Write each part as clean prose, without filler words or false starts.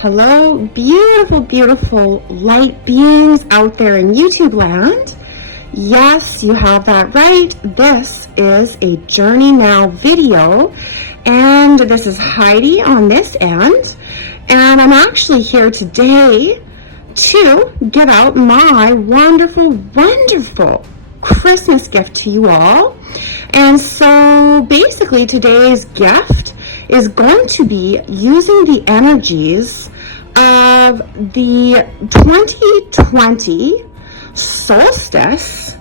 Hello, beautiful, beautiful light beings out there in YouTube land. Yes, you have that right. This is a Journey Now video, and this is Heidi on this end. And I'm actually here today to give out my wonderful, wonderful Christmas gift to you all. And so basically today's gift is going to be using the energies of the 2020 solstice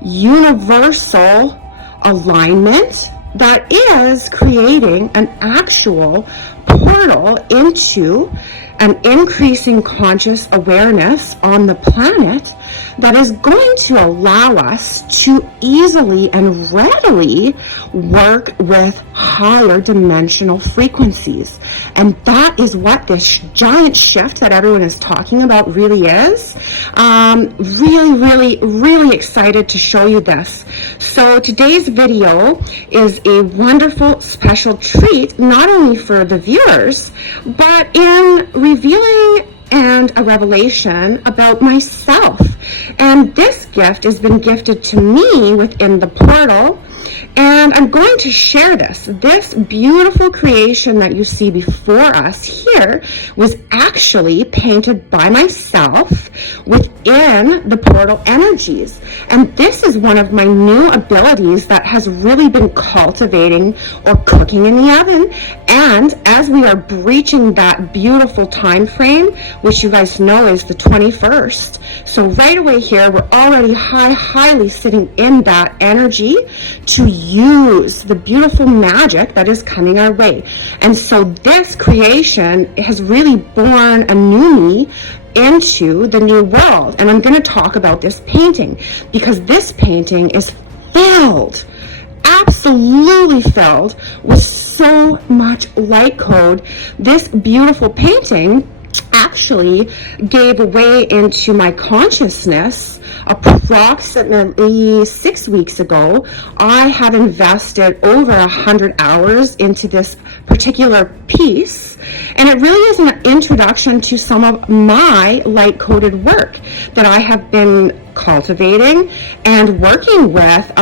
universal alignment that is creating an actual portal into an increasing conscious awareness on the planet that is going to allow us to easily and readily work with higher dimensional frequencies. And that is what this giant shift that everyone is talking about really is. Really excited to show you this. So today's video is a wonderful special treat, not only for the viewers, but in revealing and a revelation about myself. And this gift has been gifted to me within the portal, and I'm going to share this. This beautiful creation that you see before us here was actually painted by myself within the portal energies. And this is one of my new abilities that has really been cultivating or cooking in the oven. And as we are breaching that beautiful time frame, which you guys know is the 21st. So right away here, we're already highly sitting in that energy to use the beautiful magic that is coming our way. And so this creation has really born a new me into the new world. And I'm going to talk about this painting because this painting is filled, absolutely filled with so much light code. This beautiful painting actually gave way into my consciousness approximately 6 weeks ago. I have invested over 100 hours into this particular piece, and it really is an introduction to some of my light-coded work that I have been cultivating and working with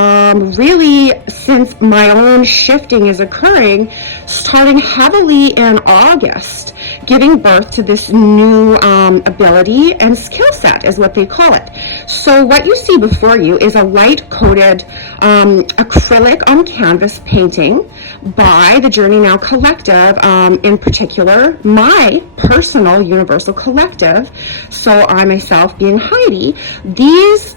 really since my own shifting is occurring, starting heavily in August, giving birth to this new ability and skill set is what they call it. So what you see before you is a light-coated acrylic on canvas painting by the Journey Now Collective, in particular, my personal universal collective. So I myself being Heidi. These,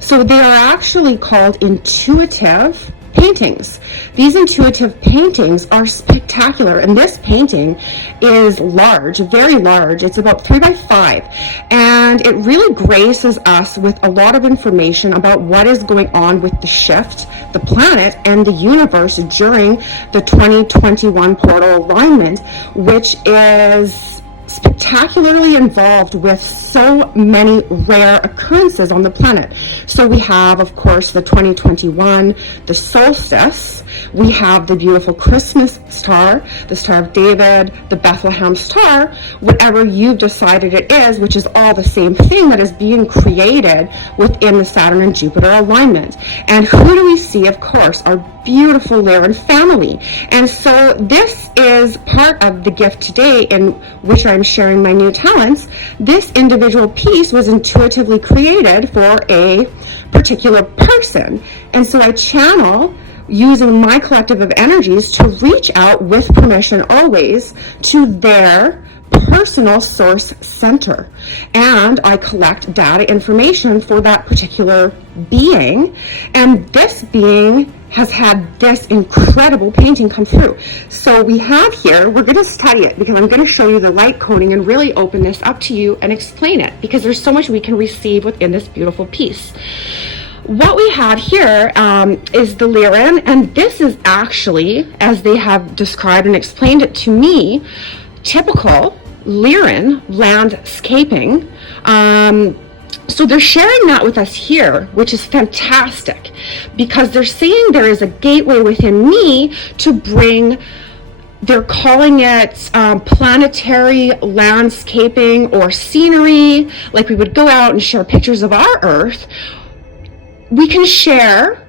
so they are actually called intuitive paintings. These intuitive paintings are spectacular, and this painting is large, very large. It's about 3 by 5, and it really graces us with a lot of information about what is going on with the shift, the planet, and the universe during the 2021 portal alignment, which is spectacularly involved with so many rare occurrences on the planet. So we have, of course, the 2021, the solstice. We have the beautiful Christmas star, the Star of David, the Bethlehem star, whatever you've decided it is, which is all the same thing that is being created within the Saturn and Jupiter alignment. And who do we see? Of course, our beautiful Lyran family. And so this is part of the gift today in which I'm sharing my new talents. This individual piece was intuitively created for a particular person. And so I channel using my collective of energies to reach out with permission always to their personal source center, and I collect data information for that particular being, and this being has had this incredible painting come through. So we have here, we're going to study it because I'm going to show you the light coding and really open this up to you and explain it, because there's so much we can receive within this beautiful piece. What we have here is the Lyran, and this is actually, as they have described and explained it to me, typical Lyran landscaping. So they're sharing that with us here, which is fantastic, because they're saying there is a gateway within me to bring they're calling it planetary landscaping or scenery, like we would go out and share pictures of our Earth. We can share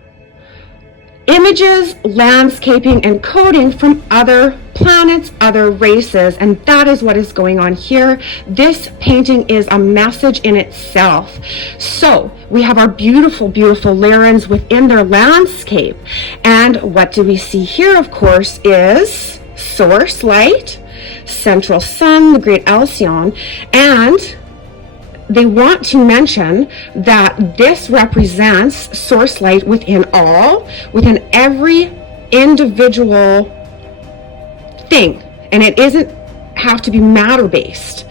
images, landscaping, and coding from other planets, other races, and that is what is going on here. This painting is a message in itself. So we have our beautiful, beautiful Lyrans within their landscape, and what do we see here, of course, is source light, central sun, the great Alcyon, and they want to mention that this represents source light within every individual thing, and it isn't have to be matter based.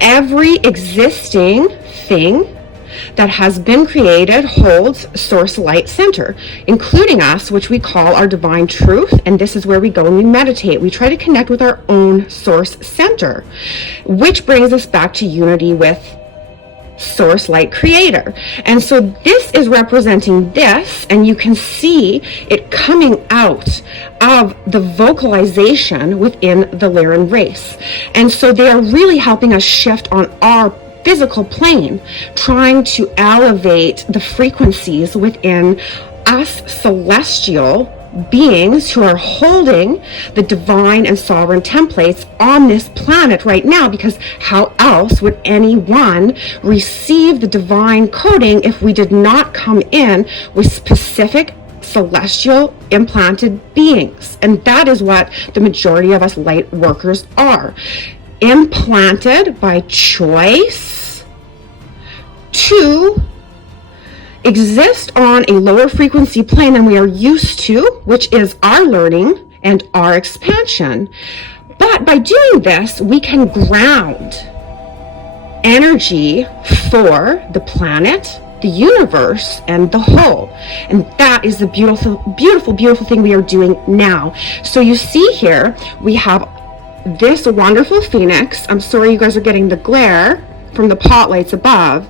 Every existing thing that has been created holds source light center, including us, which we call our divine truth. And this is where we go and we meditate. We try to connect with our own source center, which brings us back to unity with source light creator. And so this is representing this, and you can see it coming out of the vocalization within the Lyran race. And so they are really helping us shift on our physical plane, trying to elevate the frequencies within us celestial beings who are holding the divine and sovereign templates on this planet right now, because how else would anyone receive the divine coding if we did not come in with specific celestial implanted beings? And that is what the majority of us light workers are, implanted by choice to exist on a lower frequency plane than we are used to, which is our learning and our expansion. But by doing this, we can ground energy for the planet, the universe, and the whole. And that is the beautiful, beautiful, beautiful thing we are doing now. So you see here, we have this wonderful phoenix. I'm sorry you guys are getting the glare from the pot lights above.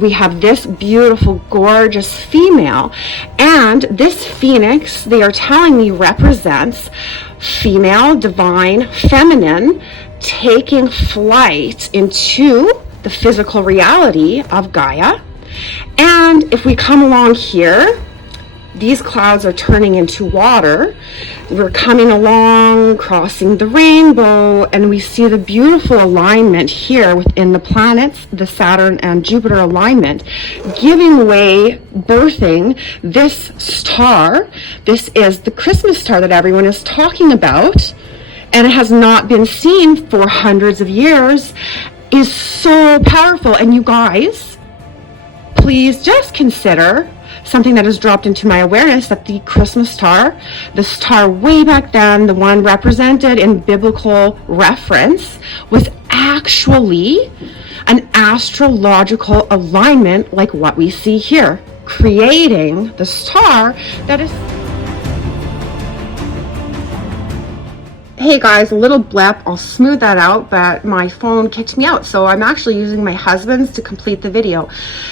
We have this beautiful, gorgeous female, and this phoenix, they are telling me, represents female, divine, feminine, taking flight into the physical reality of Gaia. And if we come along here, these clouds are turning into water. We're coming along, crossing the rainbow, and we see the beautiful alignment here within the planets, the Saturn and Jupiter alignment, giving way, birthing this star. This is the Christmas star that everyone is talking about, and it has not been seen for hundreds of years. Is so powerful. And you guys, please just consider something that has dropped into my awareness, that the Christmas star, the star way back then, the one represented in biblical reference, was actually an astrological alignment like what we see here, creating the star that is... Hey guys, a little blip, I'll smooth that out, but my phone kicked me out, so I'm actually using my husband's to complete the video.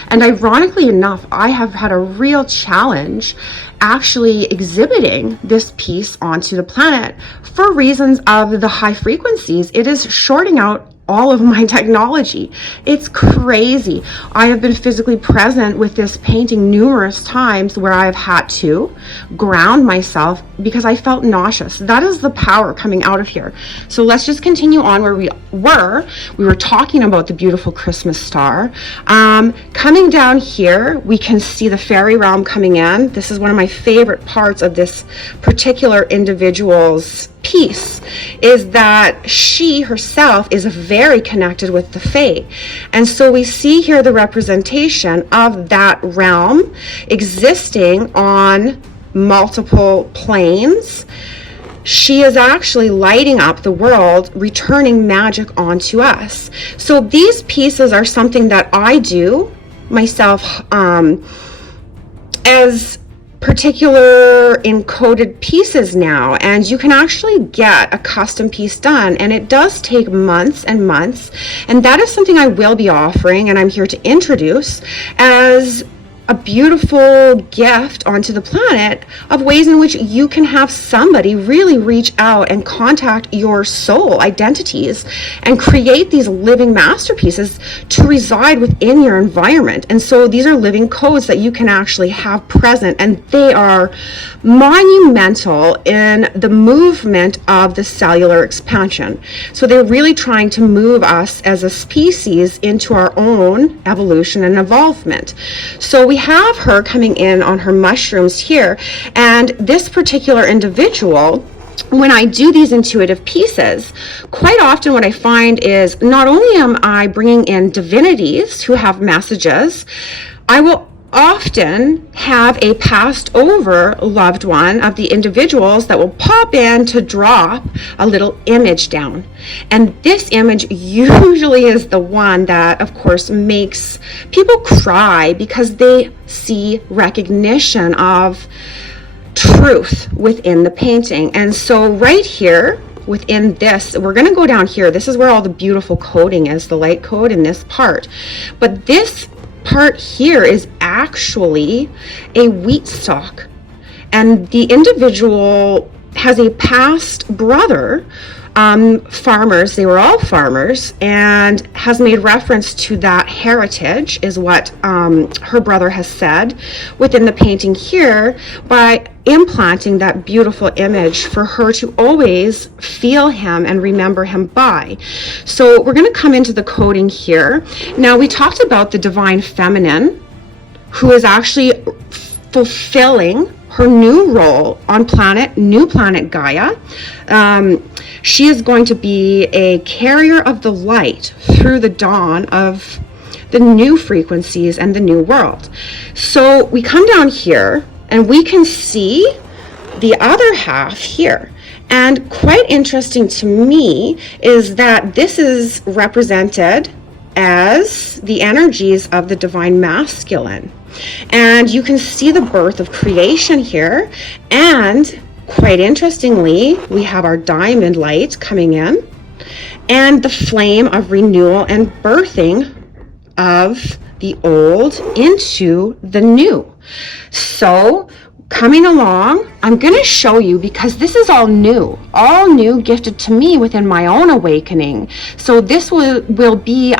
And ironically enough, I have had a real challenge actually exhibiting this piece onto the planet for reasons of the high frequencies. It is shorting out all of my technology. It's crazy. I have been physically present with this painting numerous times where I've had to ground myself because I felt nauseous. That is the power coming out of here. So let's just continue on where we were. We were talking about the beautiful Christmas star. Coming down here, we can see the fairy realm coming in. This is one of my favorite parts of this particular individual's piece, is that she herself is very connected with the Fae. And so we see here the representation of that realm existing on multiple planes. She is actually lighting up the world, returning magic onto us. So these pieces are something that I do myself as particular encoded pieces now, and you can actually get a custom piece done, and it does take months and months, and that is something I will be offering and I'm here to introduce as a beautiful gift onto the planet of ways in which you can have somebody really reach out and contact your soul identities and create these living masterpieces to reside within your environment. And so these are living codes that you can actually have present, and they are monumental in the movement of the cellular expansion. So they're really trying to move us as a species into our own evolution and evolvement. So we have her coming in on her mushrooms here, and this particular individual, when I do these intuitive pieces, quite often what I find is not only am I bringing in divinities who have messages, I will often have a passed over loved one of the individuals that will pop in to drop a little image down. And this image usually is the one that, of course, makes people cry because they see recognition of truth within the painting. And so right here within this, we're going to go down here. This is where all the beautiful coding is, the light code in this part. But this part here is actually a wheat stalk, and the individual has a past brother, farmers, they were all farmers, and has made reference to that heritage is what her brother has said within the painting here by implanting that beautiful image for her to always feel him and remember him by. So we're going to come into the coding here. Now, we talked about the divine feminine who is actually fulfilling her new role on new planet Gaia. She is going to be a carrier of the light through the dawn of the new frequencies and the new world. So we come down here and we can see the other half here. And quite interesting to me is that this is represented as the energies of the divine masculine. And you can see the birth of creation here. And quite interestingly, we have our diamond light coming in and the flame of renewal and birthing of the old into the new. So coming along, I'm going to show you, because this is all new gifted to me within my own awakening. So this will be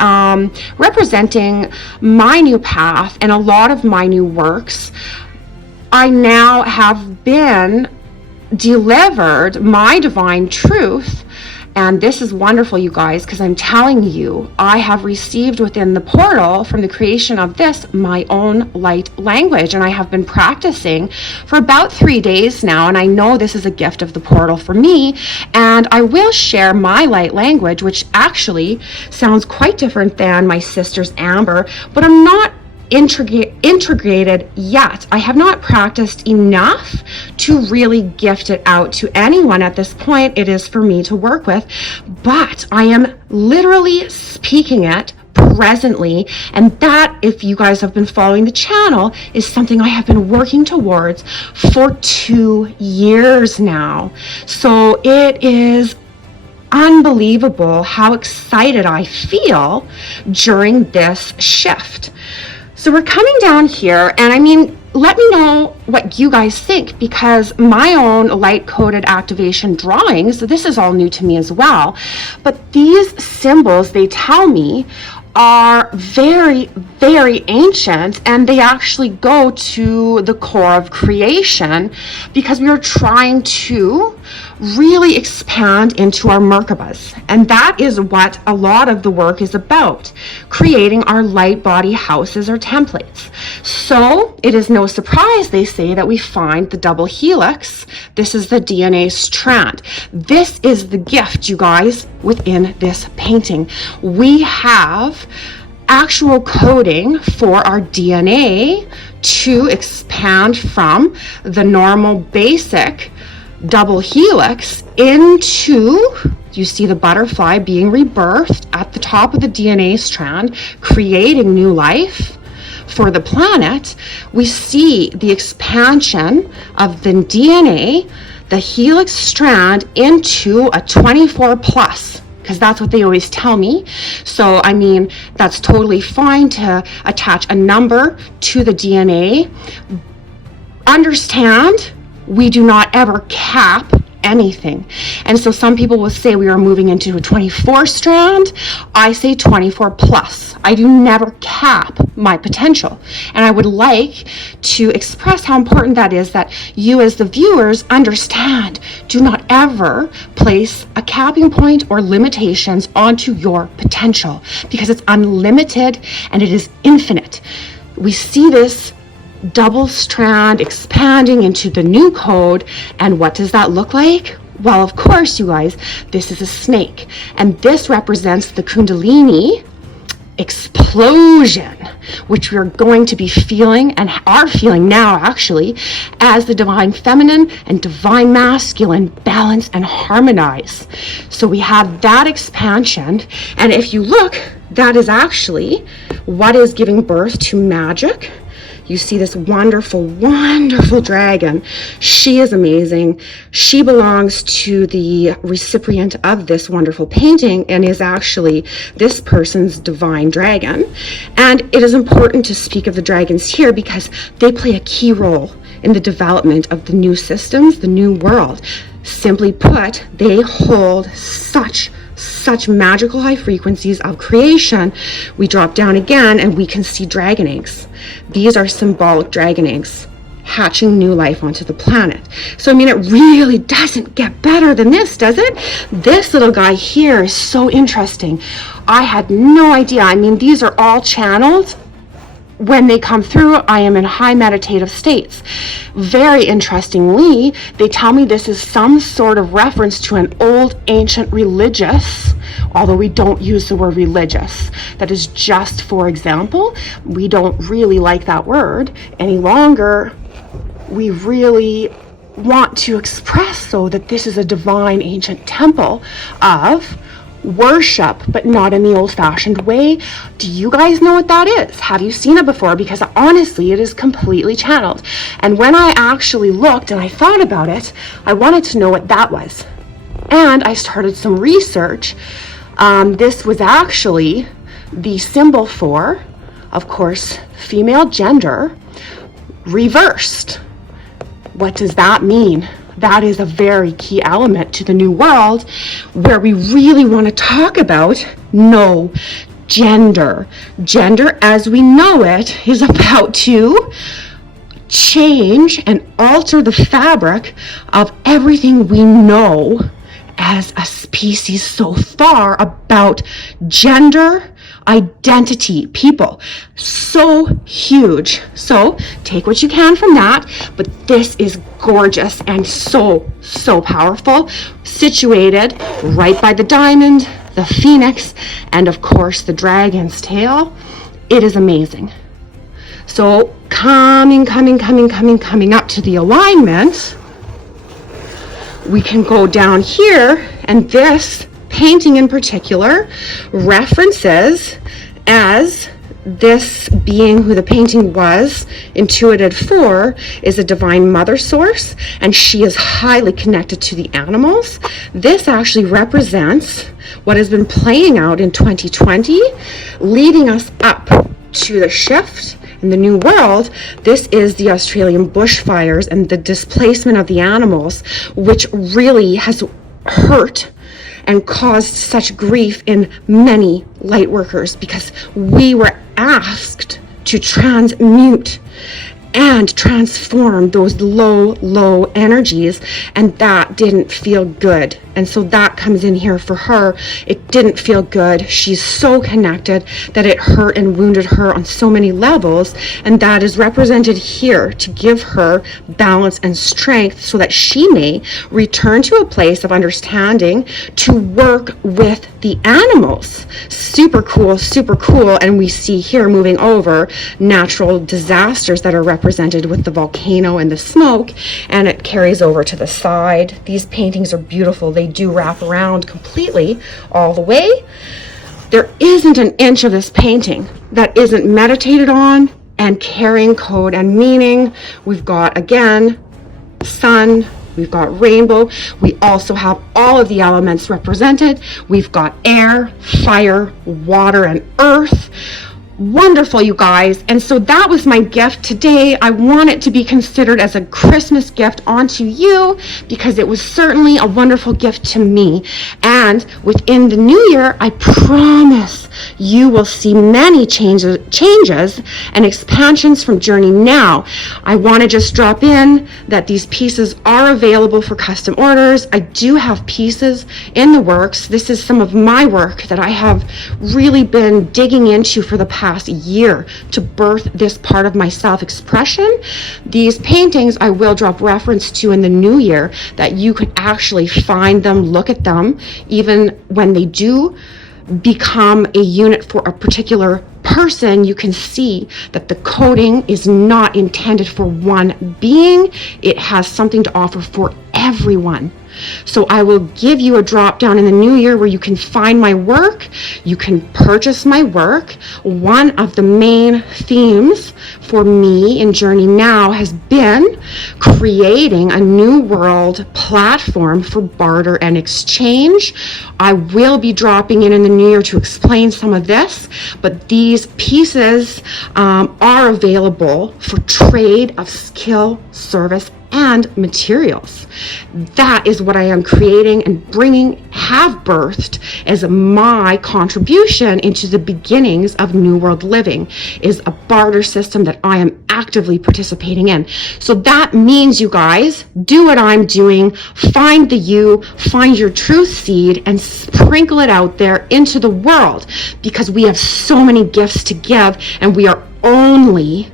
representing my new path and a lot of my new works. I now have been delivered my divine truth. And this is wonderful, you guys, because I'm telling you, I have received within the portal from the creation of this my own light language. And I have been practicing for about 3 days now. And I know this is a gift of the portal for me. And I will share my light language, which actually sounds quite different than my sister's Amber. But I'm not integrated yet. I have not practiced enough to really gift it out to anyone at this point. It is for me to work with, but I am literally speaking it presently, and that, if you guys have been following the channel, is something I have been working towards for 2 years now. So it is unbelievable how excited I feel during this shift. So we're coming down here, and I mean, let me know what you guys think, because my own light-coded activation drawings, this is all new to me as well, but these symbols, they tell me, are very, very ancient, and they actually go to the core of creation, because we are trying to really expand into our Merkabas. And that is what a lot of the work is about, creating our light body houses or templates. So it is no surprise, they say, that we find the double helix. This is the DNA strand. This is the gift, you guys, within this painting. We have actual coding for our DNA to expand from the normal basic double helix into, you see the butterfly being rebirthed at the top of the DNA strand, creating new life for the planet. We see the expansion of the DNA, the helix strand, into a 24 plus, because that's what they always tell me. So, I mean, that's totally fine to attach a number to the DNA. Understand, we do not ever cap anything. And so some people will say we are moving into a 24 strand. I say 24 plus. I do never cap my potential. And I would like to express how important that is, that you as the viewers understand. Do not ever place a capping point or limitations onto your potential, because it's unlimited and it is infinite. We see this double strand expanding into the new code. And what does that look like? Well, of course, you guys, this is a snake. And this represents the Kundalini explosion, which we're going to be feeling and are feeling now, actually, as the divine feminine and divine masculine balance and harmonize. So we have that expansion. And if you look, that is actually what is giving birth to magic. You see this wonderful, wonderful dragon. She is amazing. She belongs to the recipient of this wonderful painting and is actually this person's divine dragon. And it is important to speak of the dragons here because they play a key role in the development of the new systems, the new world. Simply put, they hold such magical high frequencies of creation. We drop down again and we can see dragon eggs. These are symbolic dragon eggs hatching new life onto the planet. So, I mean, it really doesn't get better than this, does it? This little guy here is so interesting. I had no idea. I mean, these are all channeled. When they come through, I am in high meditative states. Very interestingly, they tell me this is some sort of reference to an old ancient religious, although we don't use the word religious. That is just for example. We don't really like that word any longer. We really want to express so that this is a divine ancient temple of worship, but not in the old-fashioned way. Do you guys know what that is? Have you seen it before? Because honestly, it is completely channeled. And when I actually looked and I thought about it, I wanted to know what that was. And I started some research. This was actually the symbol for, of course, female gender reversed. What does that mean? That is a very key element to the new world where we really want to talk about gender. Gender as we know it is about to change and alter the fabric of everything we know as a species so far about gender identity, people. So huge. So take what you can from that, but this is gorgeous and so powerful, situated right by the diamond, the phoenix, and of course the dragon's tail. It is amazing. So coming up to the alignment, we can go down here, and this painting in particular references as this being who the painting was intuited for is a divine mother source, and she is highly connected to the animals. This actually represents what has been playing out in 2020, leading us up to the shift in the new world. This is the Australian bushfires and the displacement of the animals, which really has hurt and caused such grief in many light workers, because we were asked to transmute and transform those low energies, and that didn't feel good. And so that comes in here for her. It didn't feel good. She's so connected that it hurt and wounded her on so many levels, and that is represented here to give her balance and strength so that she may return to a place of understanding to work with the animals. Super cool. And we see here, moving over, natural disasters that are represented with the volcano and the smoke, and it carries over to the side. These paintings are beautiful. They do wrap around completely all the way. There isn't an inch of this painting that isn't meditated on and carrying code and meaning. We've got, again, sun, we've got rainbow. We also have all of the elements represented. We've got air, fire, water, and earth. Wonderful, you guys. And so that was my gift today. I want it to be considered as a Christmas gift onto you because it was certainly a wonderful gift to me. And within the new year, I promise you will see many changes and expansions from Journey Now. I want to just drop in that these pieces are available for custom orders. I do have pieces in the works. This is some of my work that I have really been digging into for the past year to birth this part of my self-expression. These paintings I will drop reference to in the new year that you could actually find them, look at them, even when they do become a unit for a particular person. You can see that the coding is not intended for one being. It has something to offer for everyone. So I will give you a drop down in the new year where you can find my work. You can purchase my work. One of the main themes for me in Journey Now has been creating a new world platform for barter and exchange. I will be dropping in the new year to explain some of this, but these pieces are available for trade of skill, service, and materials. That is what I am creating and have birthed as my contribution into the beginnings of New World Living, is a barter system that I am actively participating in. So that means, you guys, do what I'm doing, find the you, find your true seed, and sprinkle it out there into the world, because we have so many gifts to give, and we are only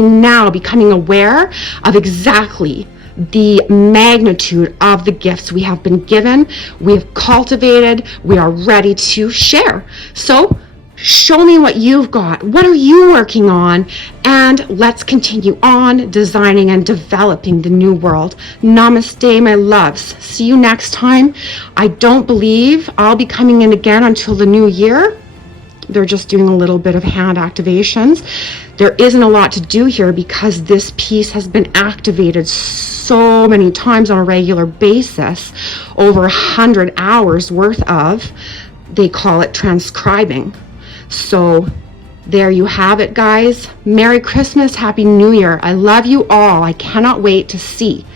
now becoming aware of exactly the magnitude of the gifts we have been given, we have cultivated, we are ready to share. So show me what you've got. What are you working on? And let's continue on designing and developing the new world. Namaste, my loves. See you next time. I don't believe I'll be coming in again until the new year. They're just doing a little bit of hand activations. There isn't a lot to do here because this piece has been activated so many times on a regular basis, over 100 hours worth of, they call it transcribing. So there you have it, guys. Merry Christmas, Happy New Year. I love you all. I cannot wait to see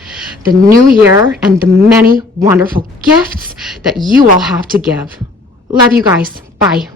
the new year and the many wonderful gifts that you all have to give. Love you guys. Bye.